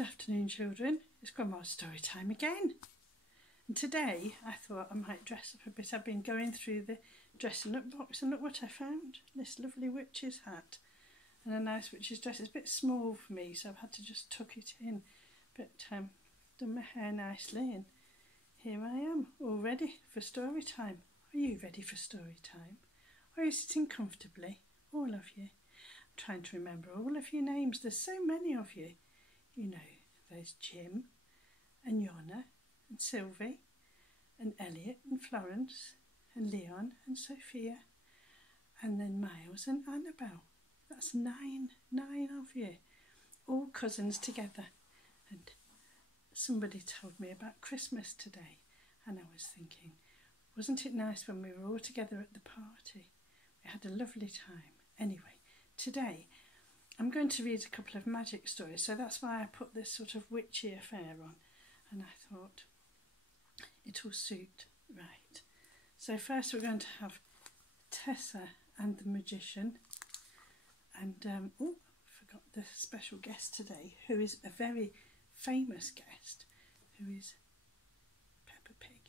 Good afternoon, children. It's Grandma's story time again. And today I thought I might dress up a bit. I've been going through the dressing up box and look what I found. This lovely witch's hat and a nice witch's dress. It's a bit small for me, so I've had to just tuck it in. But done my hair nicely, and here I am, all ready for story time. Are you ready for story time? Are you sitting comfortably? All of you. I'm trying to remember all of your names. There's so many of you. You know, there's Jim and Yonna and Sylvie and Elliot and Florence and Leon and Sophia and then Miles and Annabelle. That's nine of you, all cousins together. And somebody told me about Christmas today, and I was thinking, wasn't it nice when we were all together at the party? We had a lovely time. Anyway, today I'm going to read a couple of magic stories, so that's why I put this sort of witchy affair on, and I thought it will suit right. So first we're going to have Tessa and the Magician, and I forgot the special guest today, who is a very famous guest, who is Peppa Pig.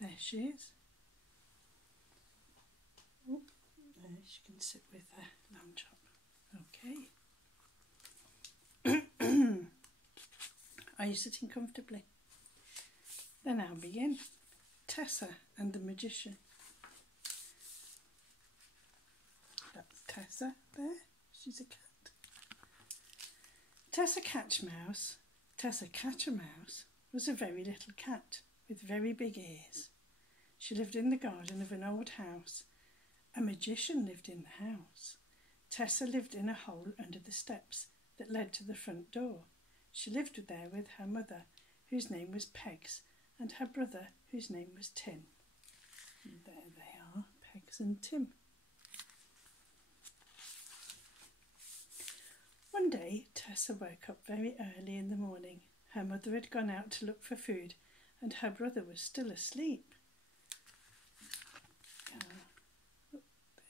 There she is. Oh, there she can sit with her lamb chop. Okay. Are you sitting comfortably? Then I'll begin. Tessa and the Magician. That's Tessa there. She's a cat. Tessa Catch-a-Mouse was a very little cat with very big ears. She lived in the garden of an old house. A magician lived in the house. Tessa lived in a hole under the steps that led to the front door. She lived there with her mother, whose name was Pegs, and her brother, whose name was Tim. And there they are, Pegs and Tim. One day, Tessa woke up very early in the morning. Her mother had gone out to look for food, and her brother was still asleep.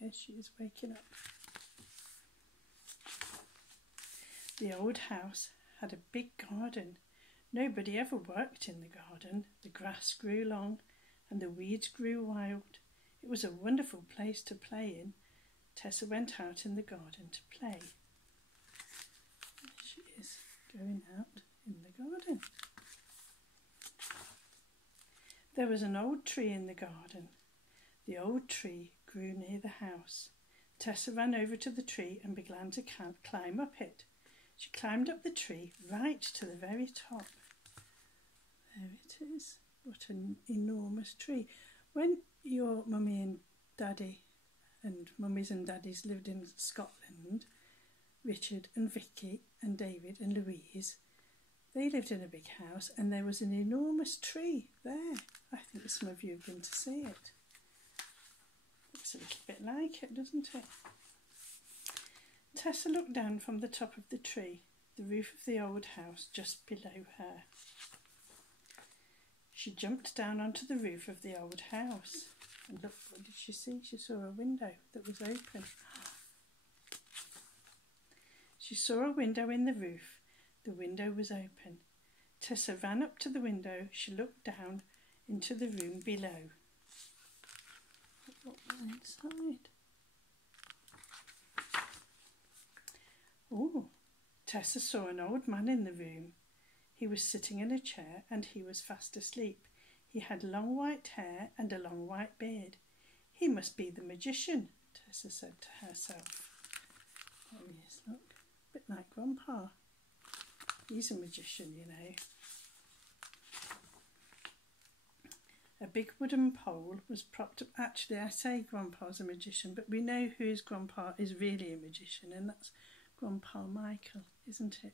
There she is, waking up. The old house had a big garden. Nobody ever worked in the garden. The grass grew long and the weeds grew wild. It was a wonderful place to play in. Tessa went out in the garden to play. There she is, going out in the garden. There was an old tree in the garden. The old tree grew near the house. Tessa ran over to the tree and began to climb up it. She climbed up the tree right to the very top. There it is. What an enormous tree. When your mummy and daddy and mummies and daddies lived in Scotland, Richard and Vicky and David and Louise, they lived in a big house and there was an enormous tree there. I think some of you have been to see it. Looks a little bit like it, doesn't it? Tessa looked down from the top of the tree, the roof of the old house just below her. She jumped down onto the roof of the old house. And look, what did she see? She saw a window that was open. She saw a window in the roof. The window was open. Tessa ran up to the window. She looked down into the room below. What was inside? Oh, Tessa saw an old man in the room. He was sitting in a chair and he was fast asleep. He had long white hair and a long white beard. He must be the magician, Tessa said to herself. There he is, look, a bit like Grandpa. He's a magician, you know. A big wooden pole was propped up. Actually, I say Grandpa's a magician, but we know whose Grandpa is really a magician, and that's Grandpa Michael, isn't it?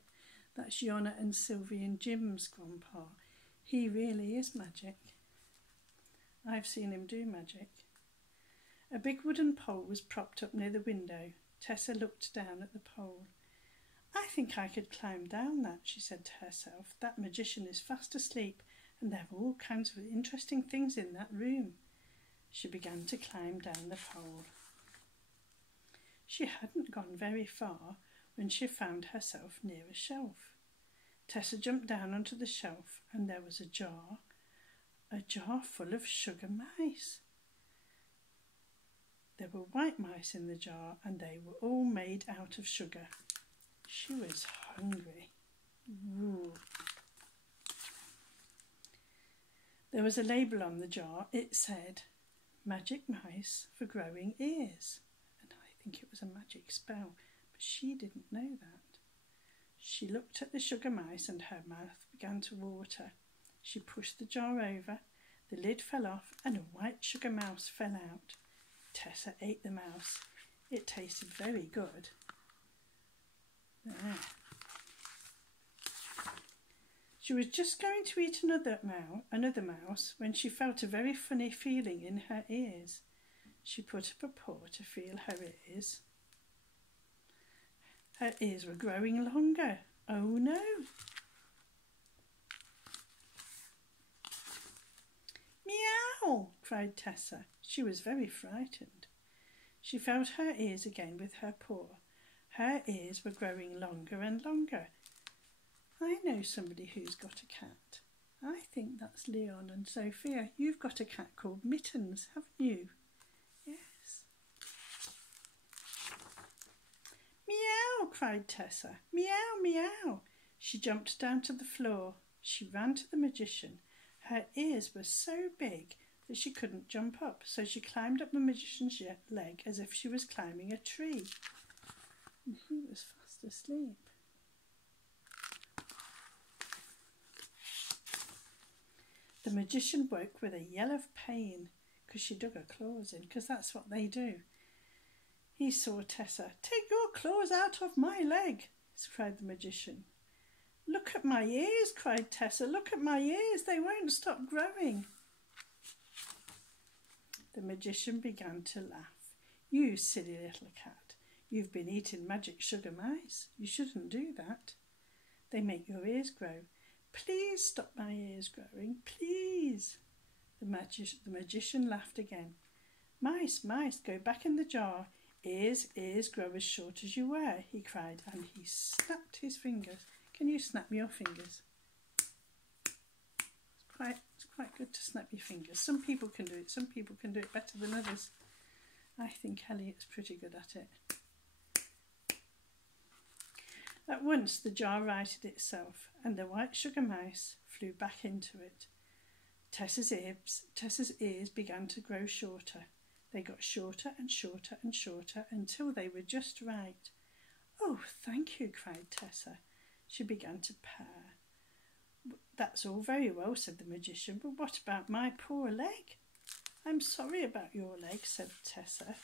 That's Yonna and Sylvie and Jim's Grandpa. He really is magic. I've seen him do magic. A big wooden pole was propped up near the window. Tessa looked down at the pole. I think I could climb down that, she said to herself. That magician is fast asleep, and there are all kinds of interesting things in that room. She began to climb down the pole. She hadn't gone very far when she found herself near a shelf. Tessa jumped down onto the shelf and there was a jar full of sugar mice. There were white mice in the jar and they were all made out of sugar. She was hungry. Ooh. There was a label on the jar. It said, "Magic mice for growing ears." And I think it was a magic spell, but she didn't know that. She looked at the sugar mice and her mouth began to water. She pushed the jar over, the lid fell off and a white sugar mouse fell out. Tessa ate the mouse. It tasted very good. There. She was just going to eat another mouse when she felt a very funny feeling in her ears. She put up a paw to feel her ears. Her ears were growing longer. Oh no! Meow! Cried Tessa. She was very frightened. She felt her ears again with her paw. Her ears were growing longer and longer. I know somebody who's got a cat. I think that's Leon and Sophia. You've got a cat called Mittens, haven't you? Yes. Meow, cried Tessa. Meow, meow. She jumped down to the floor. She ran to the magician. Her ears were so big that she couldn't jump up, so she climbed up the magician's leg as if she was climbing a tree. And he was fast asleep. The magician woke with a yell of pain because she dug her claws in, because that's what they do. He saw Tessa. "Take your claws out of my leg," cried the magician. "Look at my ears," cried Tessa. "Look at my ears. They won't stop growing." The magician began to laugh. "You silly little cat. You've been eating magic sugar mice. You shouldn't do that. They make your ears grow. Please stop my ears growing, please." The magician laughed again. "Mice, mice, go back in the jar. Ears, ears, grow as short as you were," he cried, and he snapped his fingers. Can you snap your fingers? It's quite good to snap your fingers. Some people can do it. Some people can do it better than others. I think Elliot's pretty good at it. At once the jar righted itself, and the white sugar mice flew back into it. Tessa's ears began to grow shorter. They got shorter and shorter and shorter until they were just right. "Oh, thank you," cried Tessa. She began to purr. "That's all very well," said the magician, "but what about my poor leg?" "I'm sorry about your leg," said Tessa.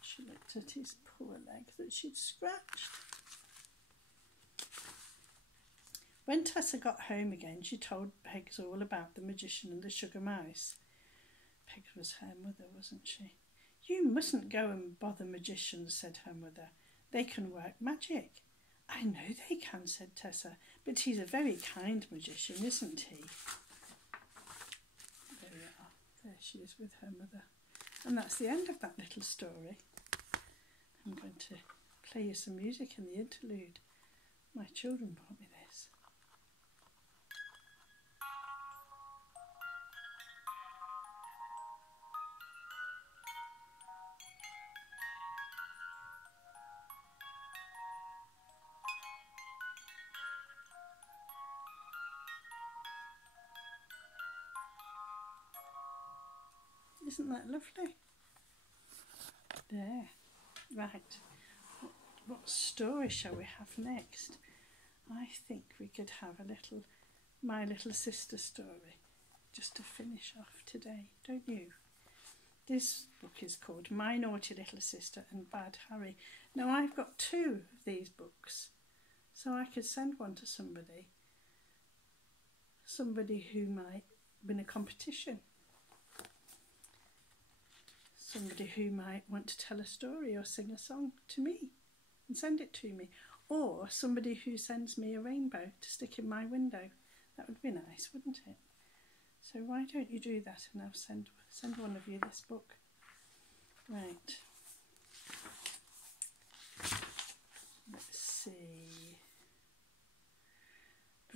She looked at his poor leg that she'd scratched. When Tessa got home again, she told Pegs all about the magician and the sugar mice. Pegs was her mother, wasn't she? "You mustn't go and bother magicians," said her mother. "They can work magic." "I know they can," said Tessa, "but he's a very kind magician, isn't he?" There we are. There she is with her mother. And that's the end of that little story. I'm going to play you some music in the interlude. My children brought me this. Isn't that lovely? There. Right. What story shall we have next? I think we could have a little My Little Sister story, just to finish off today, don't you? This book is called My Naughty Little Sister and Bad Harry. Now I've got 2 of these books, so I could send one to somebody who might win a competition. Somebody who might want to tell a story or sing a song to me and send it to me. Or somebody who sends me a rainbow to stick in my window. That would be nice, wouldn't it? So why don't you do that, and I'll send one of you this book. Right. Let's see.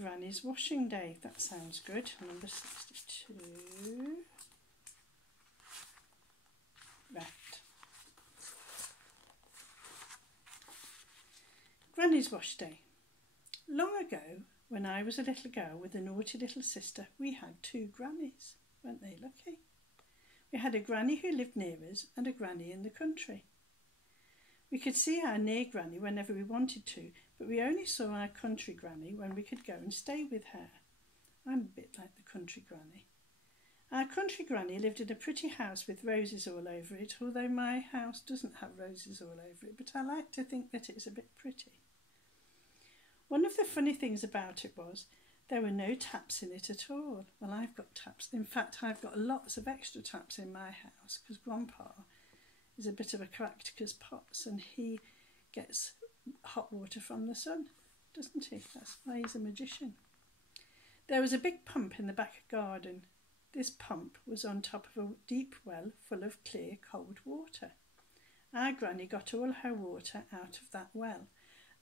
Granny's washing day. That sounds good. Number 62. Right. Granny's wash day. Long ago, when I was a little girl with a naughty little sister, we had 2 grannies. Weren't they lucky? We had a granny who lived near us and a granny in the country. We could see our near granny whenever we wanted to, but we only saw our country granny when we could go and stay with her. I'm a bit like the country granny. Our country granny lived in a pretty house with roses all over it, although my house doesn't have roses all over it, but I like to think that it's a bit pretty. One of the funny things about it was there were no taps in it at all. Well, I've got taps. In fact, I've got lots of extra taps in my house because Grandpa is a bit of a Caractacus pots and he gets hot water from the sun, doesn't he? That's why he's a magician. There was a big pump in the back garden. This pump was on top of a deep well full of clear, cold water. Our granny got all her water out of that well.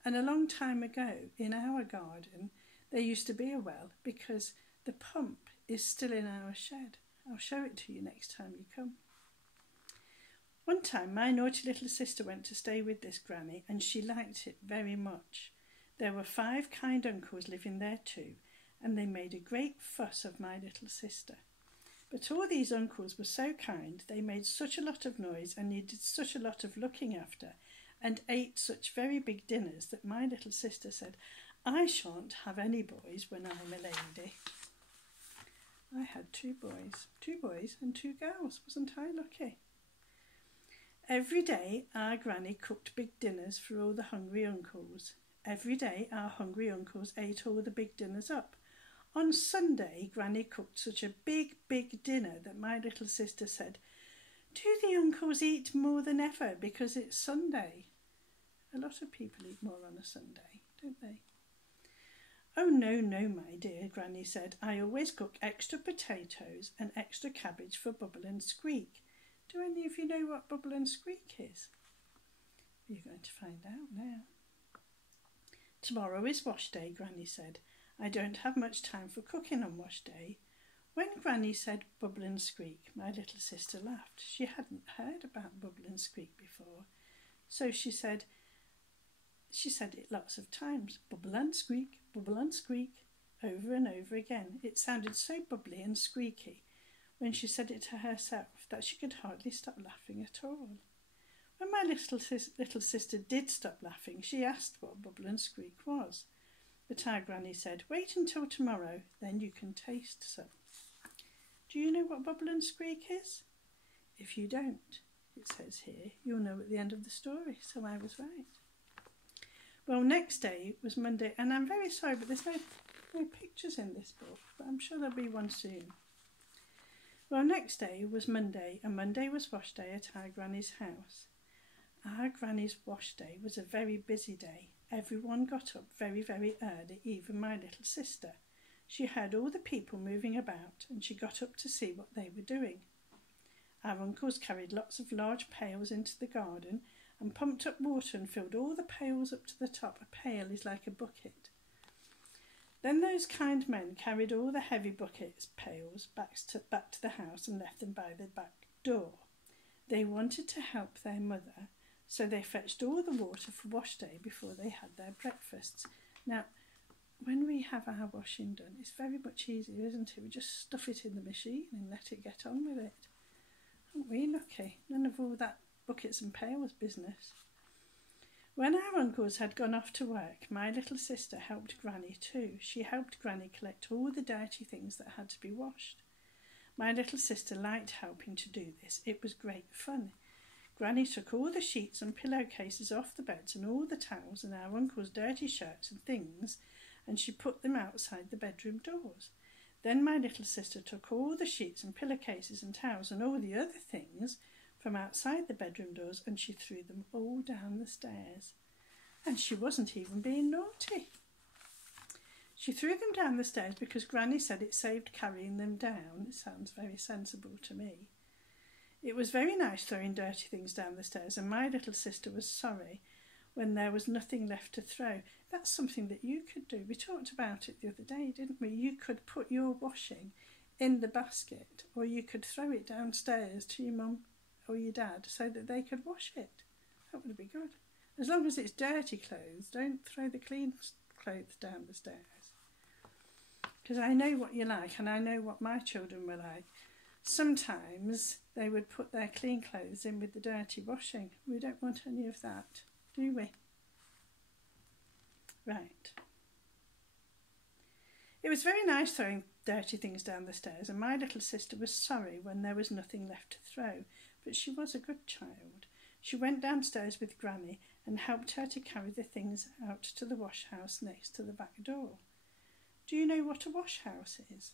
And a long time ago, in our garden, there used to be a well because the pump is still in our shed. I'll show it to you next time you come. One time, my naughty little sister went to stay with this granny and she liked it very much. There were 5 kind uncles living there too, and they made a great fuss of my little sister. But all these uncles were so kind, they made such a lot of noise and needed such a lot of looking after and ate such very big dinners that my little sister said, I shan't have any boys when I'm a lady. I had 2 boys and 2 girls. Wasn't I lucky? Every day our granny cooked big dinners for all the hungry uncles. Every day our hungry uncles ate all the big dinners up. On Sunday, Granny cooked such a big, big dinner that my little sister said, do the uncles eat more than ever because it's Sunday? A lot of people eat more on a Sunday, don't they? Oh, no, no, my dear, Granny said. I always cook extra potatoes and extra cabbage for Bubble and Squeak. Do any of you know what Bubble and Squeak is? You're going to find out now. Tomorrow is wash day, Granny said. I don't have much time for cooking on wash day. When Granny said Bubble and Squeak, my little sister laughed. She hadn't heard about Bubble and Squeak before. So she said it lots of times. Bubble and Squeak, over and over again. It sounded so bubbly and squeaky when she said it to herself that she could hardly stop laughing at all. When my little sister did stop laughing, she asked what Bubble and Squeak was. But our Granny said, wait until tomorrow, then you can taste some. Do you know what Bubble and Squeak is? If you don't, it says here, you'll know at the end of the story, so I was right. Well, next day was Monday, and I'm very sorry, but there's no pictures in this book, but I'm sure there'll be one soon. Well, next day was Monday, and Monday was wash day at our Granny's house. Our Granny's wash day was a very busy day. Everyone got up very, very early, even my little sister. She heard all the people moving about, and she got up to see what they were doing. Our uncles carried lots of large pails into the garden and pumped up water and filled all the pails up to the top. A pail is like a bucket. Then those kind men carried all the heavy pails back to the house and left them by the back door. They wanted to help their mother, so they fetched all the water for wash day before they had their breakfasts. Now, when we have our washing done, it's very much easier, isn't it? We just stuff it in the machine and let it get on with it. Aren't we lucky? None of all that buckets and pails business. When our uncles had gone off to work, my little sister helped Granny too. She helped Granny collect all the dirty things that had to be washed. My little sister liked helping to do this. It was great fun. Granny took all the sheets and pillowcases off the beds and all the towels and our uncle's dirty shirts and things, and she put them outside the bedroom doors. Then my little sister took all the sheets and pillowcases and towels and all the other things from outside the bedroom doors and she threw them all down the stairs. And she wasn't even being naughty. She threw them down the stairs because Granny said it saved carrying them down. It sounds very sensible to me. It was very nice throwing dirty things down the stairs, and my little sister was sorry when there was nothing left to throw. That's something that you could do. We talked about it the other day, didn't we? You could put your washing in the basket, or you could throw it downstairs to your mum or your dad so that they could wash it. That would be good. As long as it's dirty clothes, don't throw the clean clothes down the stairs. Because I know what you like, and I know what my children were like. Sometimes they would put their clean clothes in with the dirty washing. We don't want any of that, do we? Right. It was very nice throwing dirty things down the stairs, and my little sister was sorry when there was nothing left to throw, but she was a good child. She went downstairs with Granny and helped her to carry the things out to the wash house next to the back door. Do you know what a wash house is?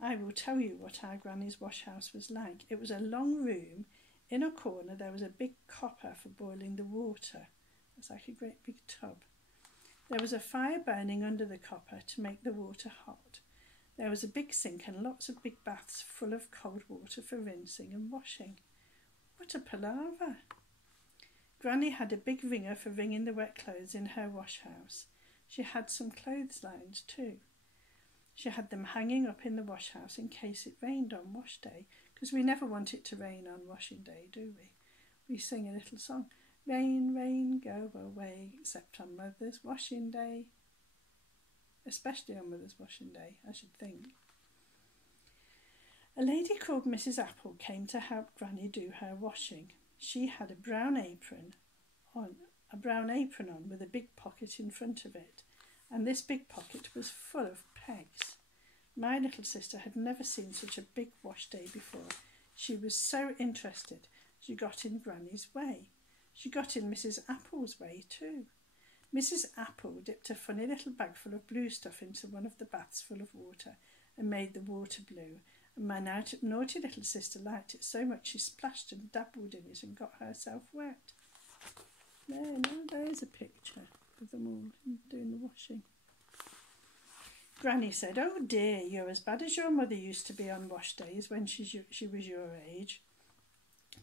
I will tell you what our Granny's wash house was like. It was a long room. In a corner there was a big copper for boiling the water. It's like a great big tub. There was a fire burning under the copper to make the water hot. There was a big sink and lots of big baths full of cold water for rinsing and washing. What a palaver! Granny had a big wringer for wringing the wet clothes in her wash house. She had some clotheslines too. She had them hanging up in the wash house in case it rained on wash day, because we never want it to rain on washing day, do we? We sing a little song, rain, rain, go away, except on Mother's washing day. Especially on Mother's washing day, I should think. A lady called Mrs. Apple came to help Granny do her washing. She had a brown apron on with a big pocket in front of it, and this big pocket was full of pegs. My little sister had never seen such a big wash day before. She was so interested. She got in Granny's way. She got in Mrs. Apple's way too. Mrs. Apple dipped a funny little bag full of blue stuff into one of the baths full of water and made the water blue, and my naughty little sister liked it so much she splashed and dabbled in it and got herself wet. There, now there's a picture of them all doing the washing. Granny said, "Oh dear, you're as bad as your mother used to be on wash days when she was your age."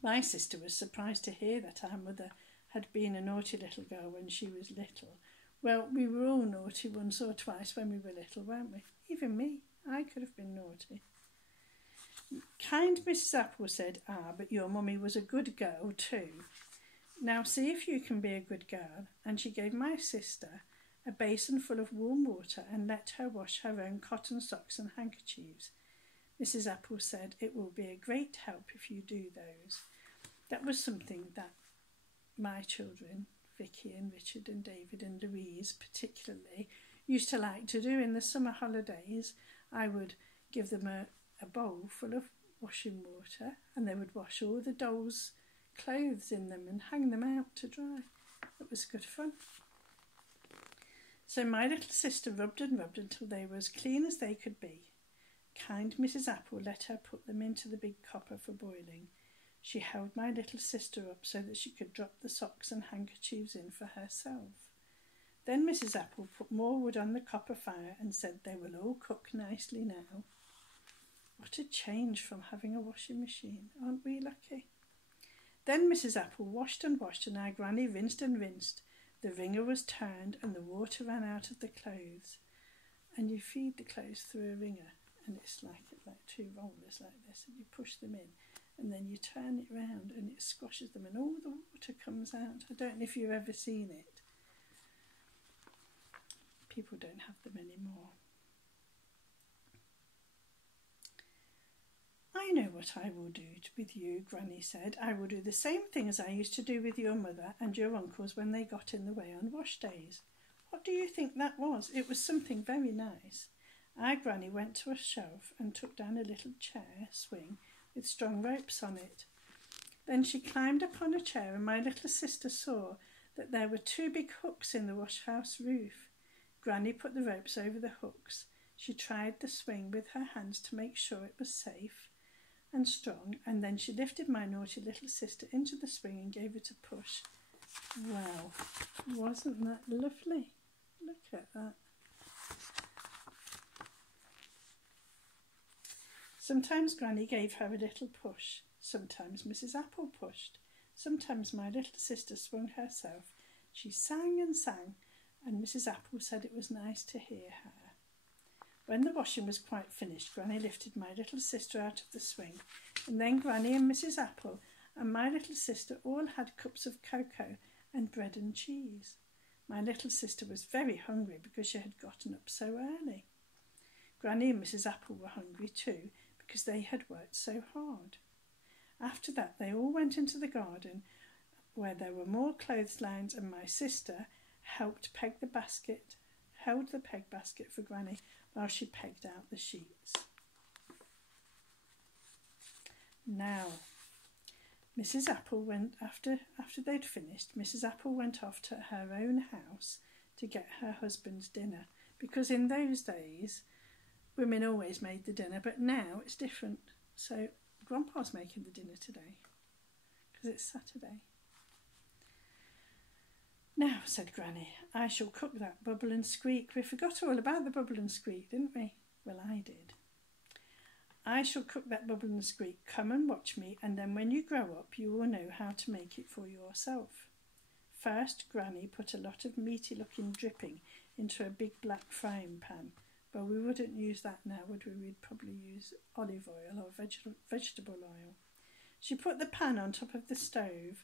My sister was surprised to hear that our mother had been a naughty little girl when she was little. Well, we were all naughty once or twice when we were little, weren't we? Even me. I could have been naughty. Kind Mrs. Apple said, but your mummy was a good girl too. Now see if you can be a good girl. And she gave my sister a basin full of warm water and let her wash her own cotton socks and handkerchiefs. Mrs. Apple said, "It will be a great help if you do those." That was something that my children, Vicky and Richard and David and Louise particularly, used to like to do in the summer holidays. I would give them a bowl full of washing water, and they would wash all the dolls' clothes in them and hang them out to dry. It was good fun. So my little sister rubbed and rubbed until they were as clean as they could be. Kind Mrs. Apple let her put them into the big copper for boiling. She held my little sister up so that she could drop the socks and handkerchiefs in for herself. Then Mrs. Apple put more wood on the copper fire and said they will all cook nicely now. What a change from having a washing machine. Aren't we lucky? Then Mrs. Apple washed and washed, and our Granny rinsed and rinsed. The wringer was turned and the water ran out of the clothes. And you feed the clothes through a wringer, and it's like two rollers like this, and you push them in, and then you turn it round and it squashes them and all the water comes out. I don't know if you've ever seen it. People don't have them anymore. "I know what I will do with you," Granny said. "I will do the same thing as I used to do with your mother and your uncles when they got in the way on wash days." What do you think that was? It was something very nice. Our Granny went to a shelf and took down a little chair swing with strong ropes on it. Then she climbed upon a chair, and my little sister saw that there were two big hooks in the wash house roof. Granny put the ropes over the hooks. She tried the swing with her hands to make sure it was safe and strong, and then she lifted my naughty little sister into the swing and gave it a push. Wow, wasn't that lovely? Look at that. Sometimes Granny gave her a little push. Sometimes Mrs. Apple pushed. Sometimes my little sister swung herself She sang and sang, and Mrs. Apple said it was nice to hear her. When the washing was quite finished, Granny lifted my little sister out of the swing, and then Granny and Mrs. Apple and my little sister all had cups of cocoa and bread and cheese. My little sister was very hungry because she had gotten up so early. Granny and Mrs. Apple were hungry too because they had worked so hard. After that, they all went into the garden where there were more clotheslines, and my sister held the peg basket for Granny while she pegged out the sheets. Now, Mrs. Apple went after they'd finished. Mrs. Apple went off to her own house to get her husband's dinner, because in those days women always made the dinner, but now it's different. So Grandpa's making the dinner today because it's Saturday. Now, said Granny, I shall cook that bubble and squeak. We forgot all about the bubble and squeak, didn't we? Well, I did. I shall cook that bubble and squeak. Come and watch me, and then when you grow up, you will know how to make it for yourself. First, Granny put a lot of meaty-looking dripping into a big black frying pan. Well, we wouldn't use that now, would we? We'd probably use olive oil or vegetable oil. She put the pan on top of the stove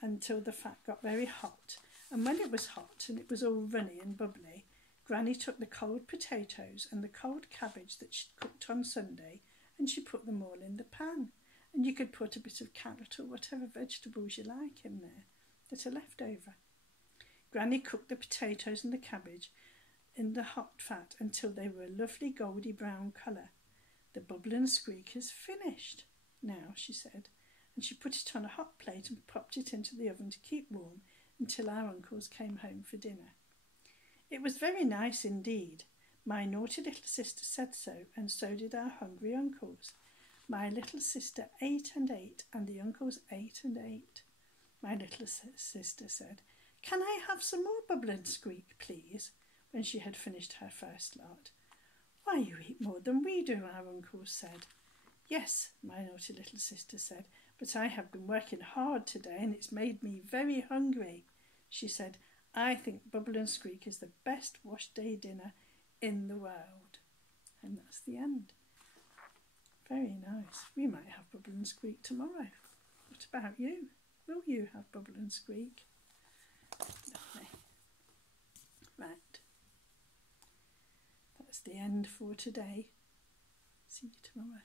until the fat got very hot, and when it was hot and it was all runny and bubbly, Granny took the cold potatoes and the cold cabbage that she'd cooked on Sunday, and she put them all in the pan. And you could put a bit of carrot or whatever vegetables you like in there that are left over. Granny cooked the potatoes and the cabbage in the hot fat until they were a lovely goldy brown colour. The bubble and squeak is finished now, she said, and she put it on a hot plate and popped it into the oven to keep warm until our uncles came home for dinner. It was very nice indeed. My naughty little sister said so, and so did our hungry uncles. My little sister ate and ate, and the uncles ate and ate. My little sister said, Can I have some more bubble and squeak, please? When she had finished her first lot. Why, you eat more than we do, our uncles said. Yes, my naughty little sister said, but I have been working hard today, and it's made me very hungry. She said, I think bubble and squeak is the best wash day dinner in the world. And that's the end. Very nice. We might have bubble and squeak tomorrow. What about you? Will you have bubble and squeak? Lovely. Right. That's the end for today. See you tomorrow.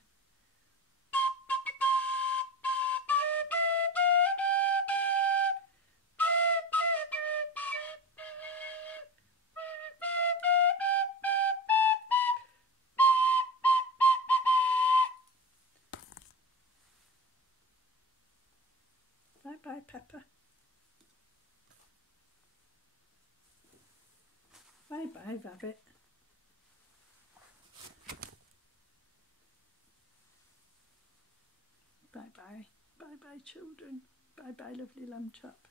Bye-bye, Peppa. Bye-bye, Rabbit. Bye-bye. Bye-bye, children. Bye-bye, lovely lamb chop.